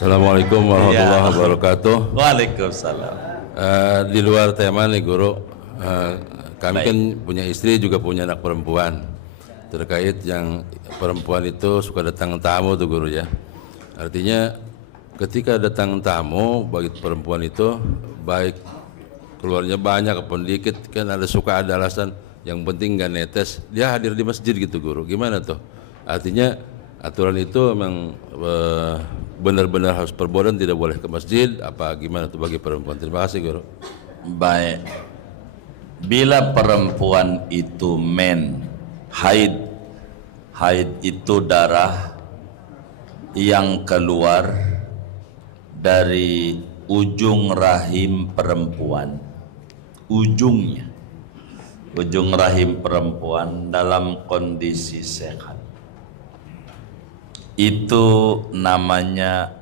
Assalamualaikum warahmatullahi wabarakatuh. Waalaikumsalam. Di luar tema nih Guru, kami Baik. kan punya istri juga punya anak perempuan. Terkait yang perempuan itu suka datang tamu tuh Guru ya. Artinya ketika datang tamu bagi perempuan itu baik keluarnya banyak ataupun dikit kan suka ada alasan, yang penting nggak netes, dia hadir di masjid gitu Guru. Gimana tuh? Artinya aturan itu memang benar-benar harus per bulan tidak boleh ke masjid apa gimana tuh bagi perempuan? Terima kasih Guru. Baik. Bila perempuan itu haid itu darah yang keluar dari ujung rahim perempuan, ujung rahim perempuan dalam kondisi sehat, itu namanya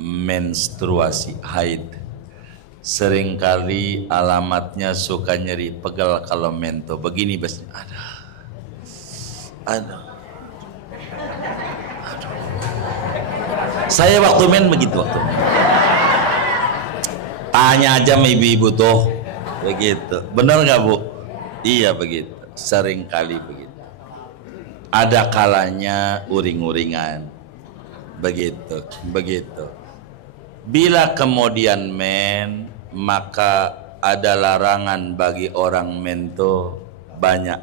menstruasi, haid. Seringkali alamatnya suka nyeri pegal kalau mento begini bes, ada. Saya waktu begitu waktu tanya aja sama ibu-ibu tuh begitu, benar nggak Bu? Iya begitu, seringkali begitu. Ada kalanya uring-uringan begitu. Bila kemudian maka ada larangan bagi orang mento banyak.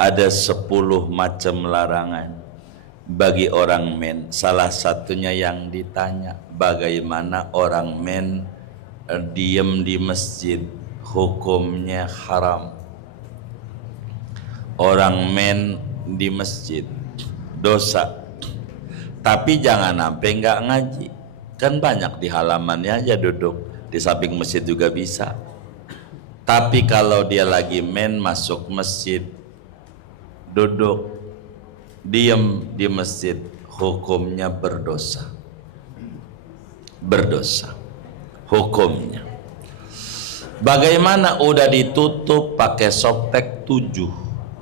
Ada 10 macam larangan bagi orang Salah satunya yang ditanya, bagaimana orang diem di masjid, hukumnya haram. Orang di masjid dosa, tapi jangan sampai nggak ngaji. Kan banyak di halamannya aja duduk, di samping masjid juga bisa. Tapi kalau dia lagi masuk masjid, duduk diem di masjid, hukumnya berdosa hukumnya. Bagaimana udah ditutup pakai softtek 7,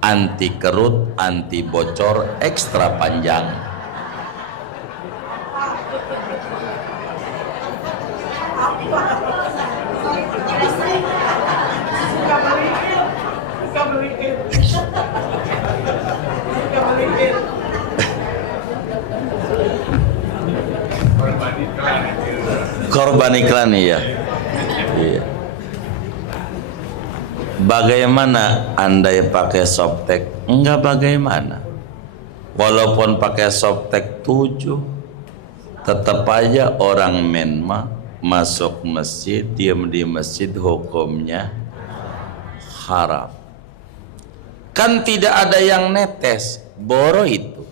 anti kerut, anti bocor, ekstra panjang. Korban iklan ya. Iya. Bagaimana andai pakai softtek? Enggak bagaimana. Walaupun pakai softtek 7, tetap aja orang masuk masjid, diam di masjid, hukumnya haram. Kan tidak ada yang netes, boro itu.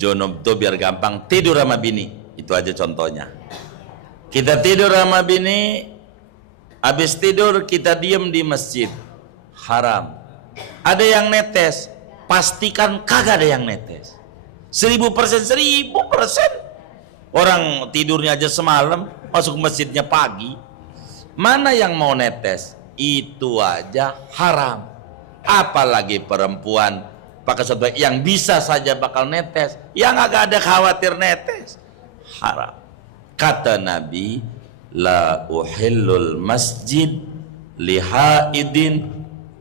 Junub tuh biar gampang, tidur sama bini, itu aja contohnya. Kita tidur sama bini, habis tidur kita diem di masjid, haram. Ada yang netes, pastikan kagak ada yang netes. 1000%. Orang tidurnya aja semalam, masuk masjidnya pagi. Mana yang mau netes? Itu aja haram. Apalagi perempuan pakai sesuatu yang bisa saja bakal netes, yang agak ada khawatir netes, haram. Kata Nabi, la uhillul masjid lihaidin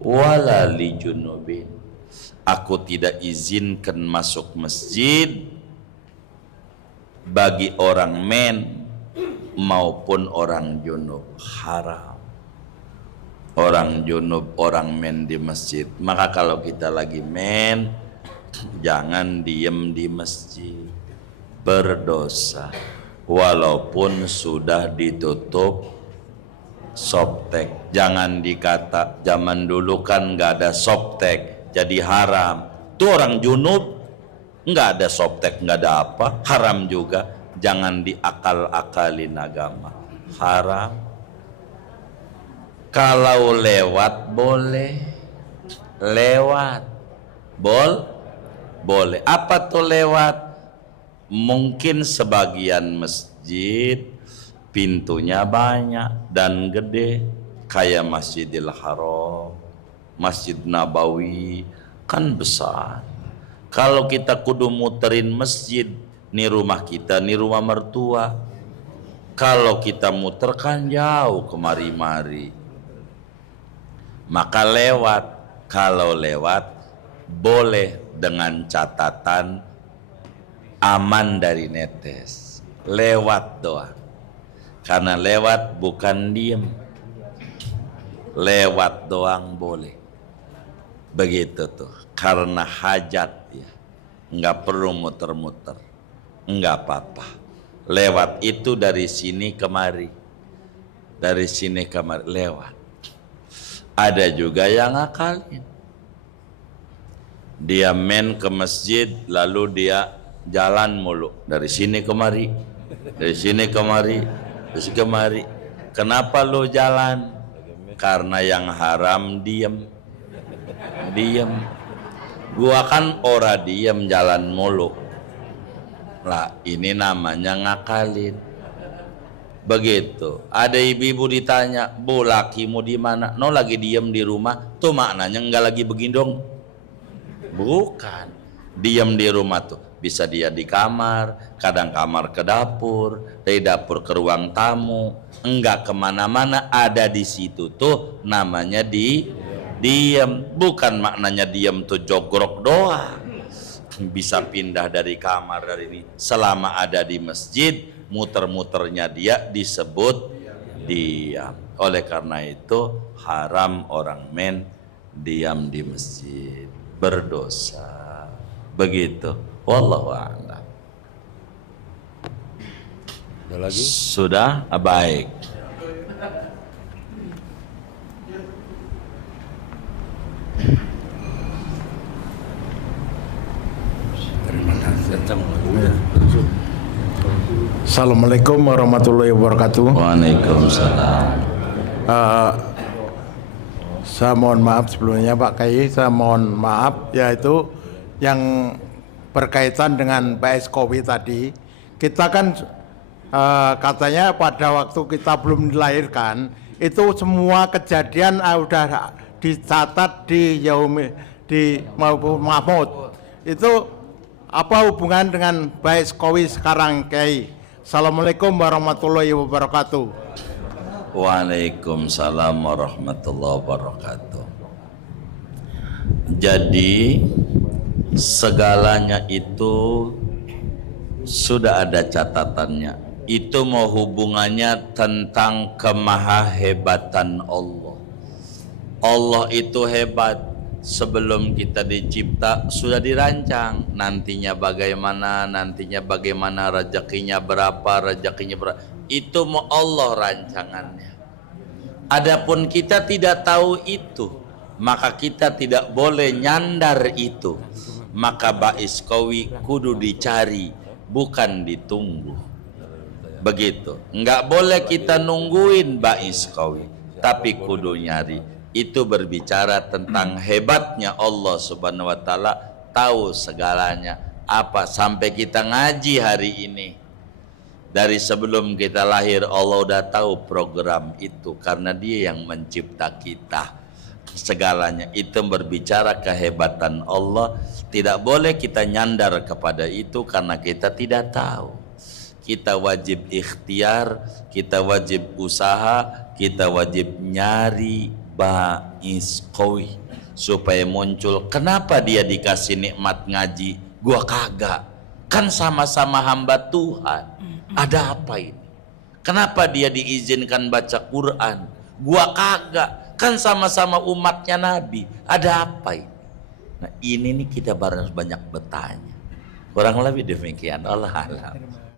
wala li junubin. Aku tidak izinkan masuk masjid bagi orang maupun orang junub, haram. Orang junub, orang di masjid. Maka kalau kita lagi jangan diem di masjid, berdosa. Walaupun sudah ditutup softtek. Jangan dikata zaman dulu kan nggak ada softtek, jadi haram. Tuh orang junub nggak ada softtek, nggak ada apa, haram juga. Jangan diakal-akalin agama, haram. Kalau lewat boleh, boleh. Apa tuh lewat? Mungkin sebagian masjid pintunya banyak dan gede, kayak Masjidil Haram, Masjid Nabawi kan besar. Kalau kita kudu muterin masjid, nih rumah kita, nih rumah mertua. Kalau kita muter kan jauh kemari-mari. Maka lewat. Kalau lewat boleh dengan catatan aman dari netes. Lewat doang. Karena lewat bukan diem. Lewat doang boleh. Begitu tuh. Karena hajat ya. Nggak perlu muter-muter. Nggak apa-apa. Lewat itu dari sini kemari. Dari sini kemari. Lewat. Ada juga yang ngakalin. Dia main ke masjid lalu dia jalan mulu dari sini kemari, dari sini kemari, dari sini kemari. Kenapa lo jalan? Karena yang haram diem, diem. Gua kan ora diem jalan mulu. Lah ini namanya ngakalin. Begitu. Ada ibu-ibu ditanya, "Bu, lakimu di mana?" "No, lagi diem di rumah." Tuh maknanya enggak lagi begindong. Bukan. Diem di rumah tuh. Bisa dia di kamar, kadang kamar ke dapur, dari dapur ke ruang tamu. Enggak kemana-mana, ada di situ tuh namanya diem. Bukan maknanya diem tuh jogrok doang. Bisa pindah dari kamar dari ini. Selama ada di masjid, muter-muternya dia disebut diam. Oleh karena itu haram orang men diam di masjid, berdosa. Begitu. Wallahu a'lam. Ada lagi? Sudah? Baik. Terima kasih. Assalamualaikum warahmatullahi wabarakatuh. Waalaikumsalam. Saya mohon maaf sebelumnya Pak Kiai, saya mohon maaf yaitu yang berkaitan dengan Pak Eskowi tadi. Kita kan katanya pada waktu kita belum dilahirkan itu semua kejadian sudah dicatat di Mahmud. Itu apa hubungan dengan Pak Eskowi sekarang Kiai? Assalamualaikum warahmatullahi wabarakatuh. Waalaikumsalam warahmatullahi wabarakatuh. Jadi segalanya itu sudah ada catatannya. Itu mau hubungannya tentang kemahahebatan Allah. Allah itu hebat. Sebelum kita dicipta sudah dirancang nantinya bagaimana, rezekinya berapa, itu mau Allah rancangannya. Adapun kita tidak tahu itu, maka kita tidak boleh nyandar itu. Maka ba'is qawi kudu dicari, bukan ditunggu. Begitu. Enggak boleh kita nungguin ba'is qawi, tapi kudu nyari. Itu berbicara tentang hebatnya Allah Subhanahu wa taala, tahu segalanya. Apa sampai kita ngaji hari ini. Dari sebelum kita lahir Allah udah tahu program itu karena Dia yang mencipta kita. Segalanya itu berbicara kehebatan Allah. Tidak boleh kita nyandar kepada itu karena kita tidak tahu. Kita wajib ikhtiar, kita wajib usaha, kita wajib nyari ba'is qawi supaya muncul. Kenapa dia dikasih nikmat ngaji, gua kagak? Kan sama-sama hamba Tuhan. Ada apa ini? Kenapa dia diizinkan baca Quran, gua kagak? Kan sama-sama umatnya Nabi. Ada apa ini? Nah ini nih kita harus banyak bertanya. Kurang lebih demikian. Allah alam.